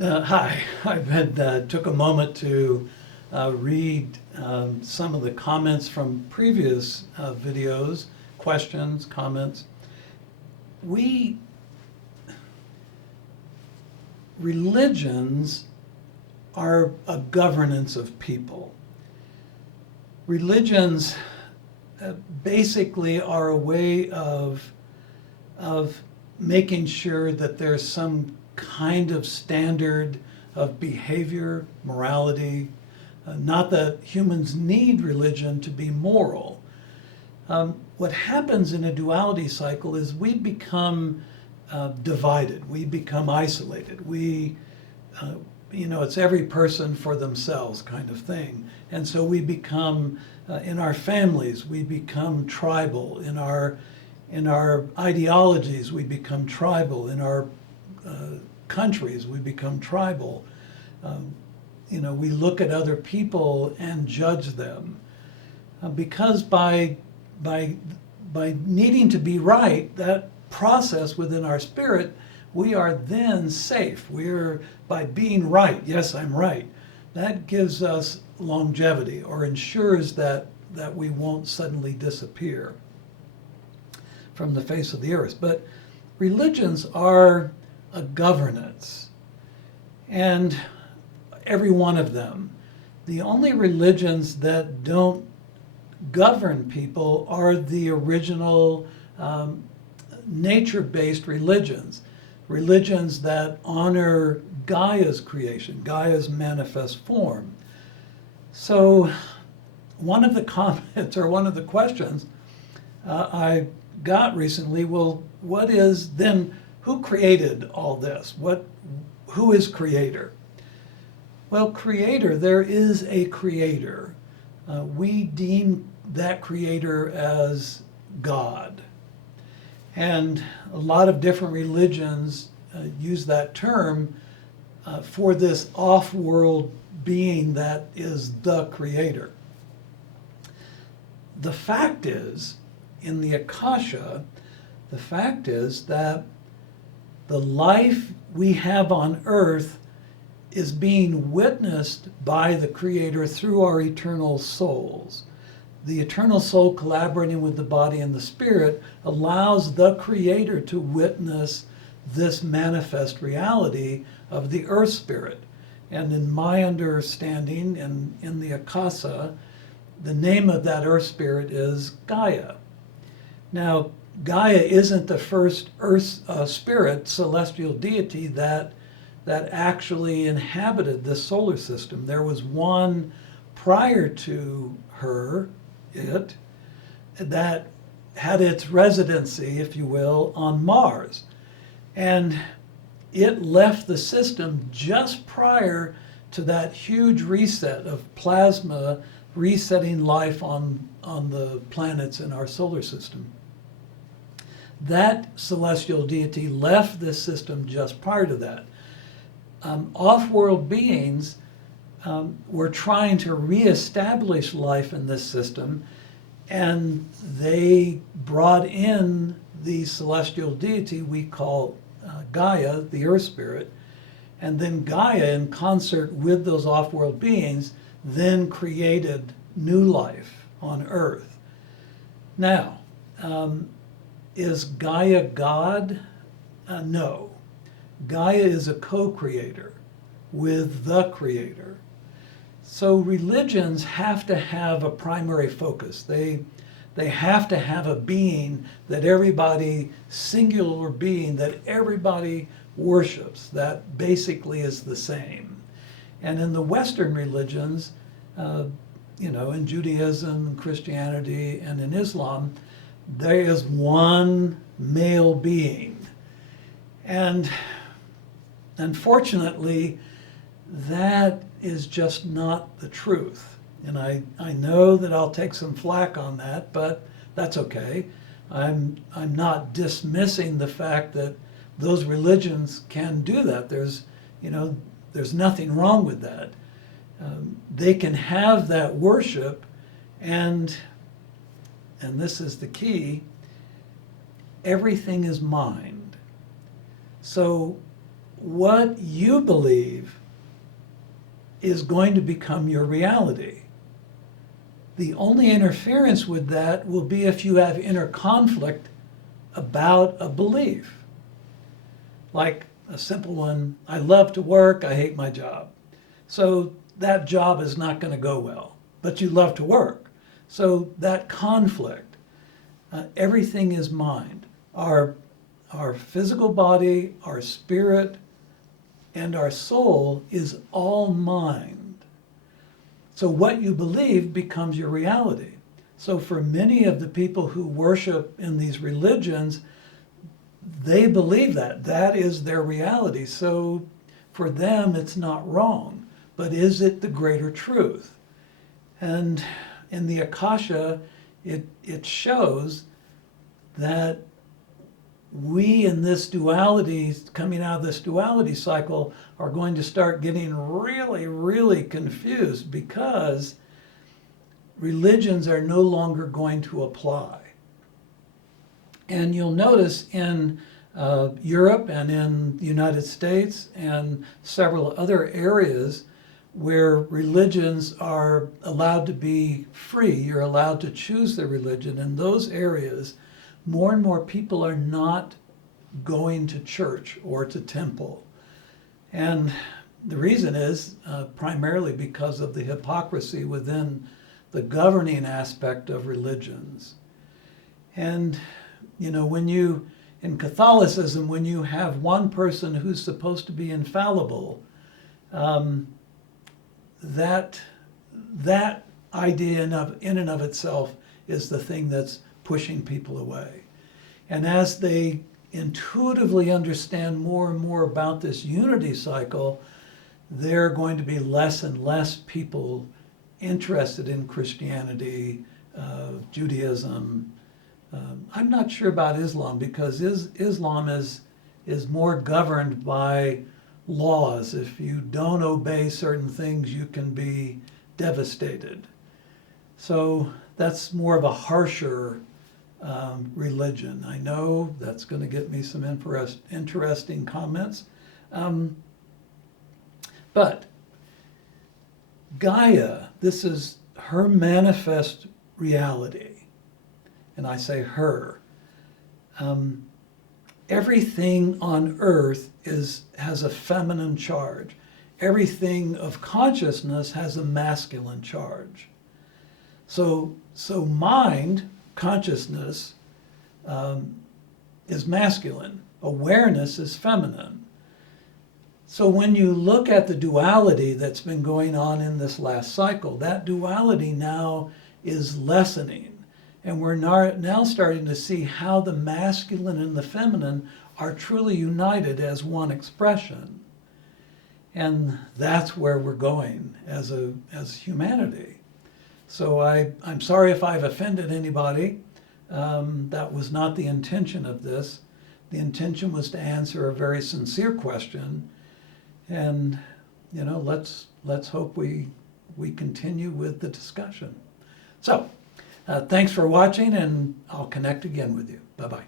Hi, took a moment to read some of the comments from previous videos, questions, comments. We, religions are a governance of people. Religions basically are a way of making sure that there's some kind of standard of behavior, morality. Not that humans need religion to be moral. What happens in a duality cycle is we become divided, we become isolated. It's every person for themselves kind of thing. And so we become, in our families, we become tribal. In our ideologies, we become tribal. In our countries, we become tribal. We look at other people and judge them. Because by needing to be right, that process within our spirit, we are then safe. By being right, yes, I'm right, that gives us longevity or ensures that we won't suddenly disappear from the face of the earth. But religions are a governance, and every one of them. The only religions that don't govern people are the original nature-based religions that honor Gaia's creation, Gaia's manifest form. So one of the comments or one of the questions I got recently, well, what is then, who created all this? Who is creator? Well, creator, there is a creator. We deem that creator as God. And a lot of different religions use that term for this off-world being that is the creator. The fact is, in the Akasha, the fact is that the life we have on earth is being witnessed by the Creator through our eternal souls. The eternal soul collaborating with the body and the spirit allows the Creator to witness this manifest reality of the earth spirit. And in my understanding, in the Akasha, the name of that earth spirit is Gaia. Now, Gaia isn't the first earth spirit, celestial deity that actually inhabited this solar system. There was one prior to her, that had its residency, if you will, on Mars. And it left the system just prior to that huge reset of plasma resetting life on the planets in our solar system. That celestial deity left this system just prior to that. Off-world beings were trying to reestablish life in this system, and they brought in the celestial deity we call Gaia, the earth spirit, and then Gaia, in concert with those off-world beings, then created new life on earth. Now, is Gaia God? No. Gaia is a co-creator with the creator. So religions have to have a primary focus. They have to have a being that everybody, singular being that everybody worships, that basically is the same. And in the Western religions, in Judaism, Christianity, and in Islam, there is one male being. And unfortunately, that is just not the truth. And I know that I'll take some flack on that, but that's okay. I'm not dismissing the fact that those religions can do that. There's nothing wrong with that. They can have that worship, and this is the key, everything is mind. So what you believe is going to become your reality. The only interference with that will be if you have inner conflict about a belief. Like a simple one, I love to work, I hate my job. So that job is not going to go well, but you love to work. So that conflict, everything is mind. Our physical body, our spirit, and our soul is all mind. So what you believe becomes your reality. So for many of the people who worship in these religions, they believe that. That is their reality. So for them, it's not wrong. But is it the greater truth? And in the Akasha, it shows that we in this duality, coming out of this duality cycle, are going to start getting really, really confused because religions are no longer going to apply. And you'll notice in Europe and in the United States and several other areas where religions are allowed to be free, you're allowed to choose the religion. In those areas, more and more people are not going to church or to temple. And the reason is primarily because of the hypocrisy within the governing aspect of religions. And, you know, in Catholicism, when you have one person who's supposed to be infallible, that idea in and of itself is the thing that's pushing people away. And as they intuitively understand more and more about this unity cycle, there are going to be less and less people interested in Christianity, Judaism. I'm not sure about Islam because Islam is more governed by laws. If you don't obey certain things, you can be devastated. So that's more of a harsher religion. I know that's going to get me some interesting comments. But Gaia, this is her manifest reality. And I say her. Everything on earth has a feminine charge. Everything of consciousness has a masculine charge. So mind, consciousness, is masculine. Awareness is feminine. So when you look at the duality that's been going on in this last cycle, that duality now is lessening. And we're now starting to see how the masculine and the feminine are truly united as one expression. And that's where we're going as humanity. So I'm sorry if I've offended anybody. That was not the intention of this. The intention was to answer a very sincere question. And, you know, let's hope we continue with the discussion. So, thanks for watching, and I'll connect again with you. Bye-bye.